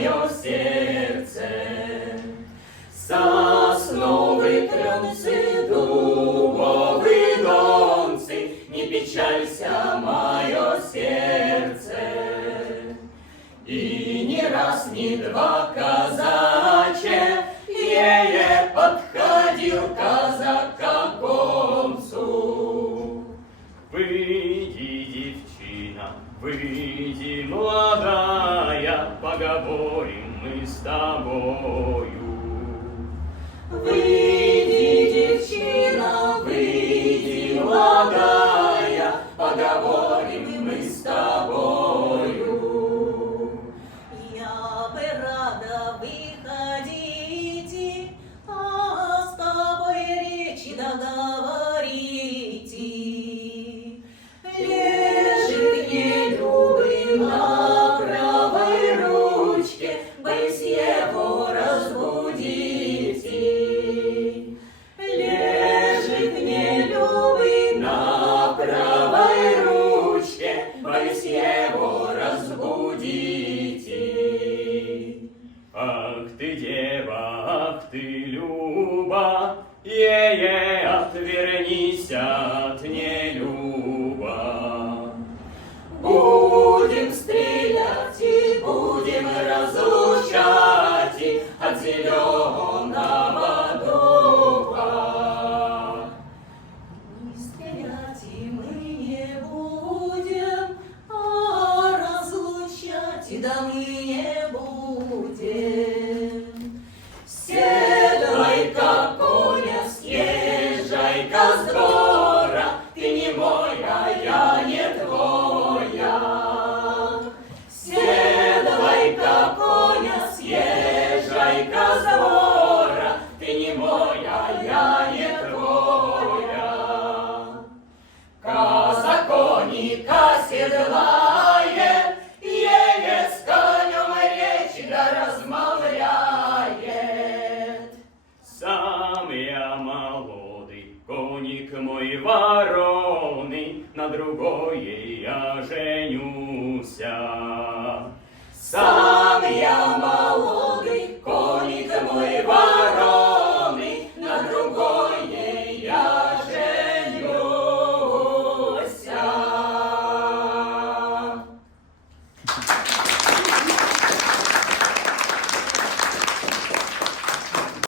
мое сердце. Сосновые кленцы, дубовые донцы, не печалься, мое сердце. И ни раз, ни два, казаче, подходил казак к концу. Выйди, девчина, выйди, молодая, поговорим мы с тобою. Выйди, девчина, выйди, молодая, поговорим мы с тобою. Я бы рада выходите, а с тобой речи договорите. Лежит нелюбый на правой ручке, боюсь его разбудите. Лежит нелюбый на правой ручке, боюсь его разбудите. Ах ты, дева, ах ты, Люба, отвернись от нелюба. Будем стрелять и будем разлучать и от зеленого дуба. Не стрелять и мы не будем, а разлучать и да мы не будем. Седлай-ка коня, съезжай-ка с двора, ты не мой, а я не твоя. Седлай-ка коня, съезжай-ка с двора, ты не мой, а я не твоя. Казак коника седлает, с конем речи да размовляет. Сам я молодый, коник мой вороный, на другое я женюся. Сам я молодой,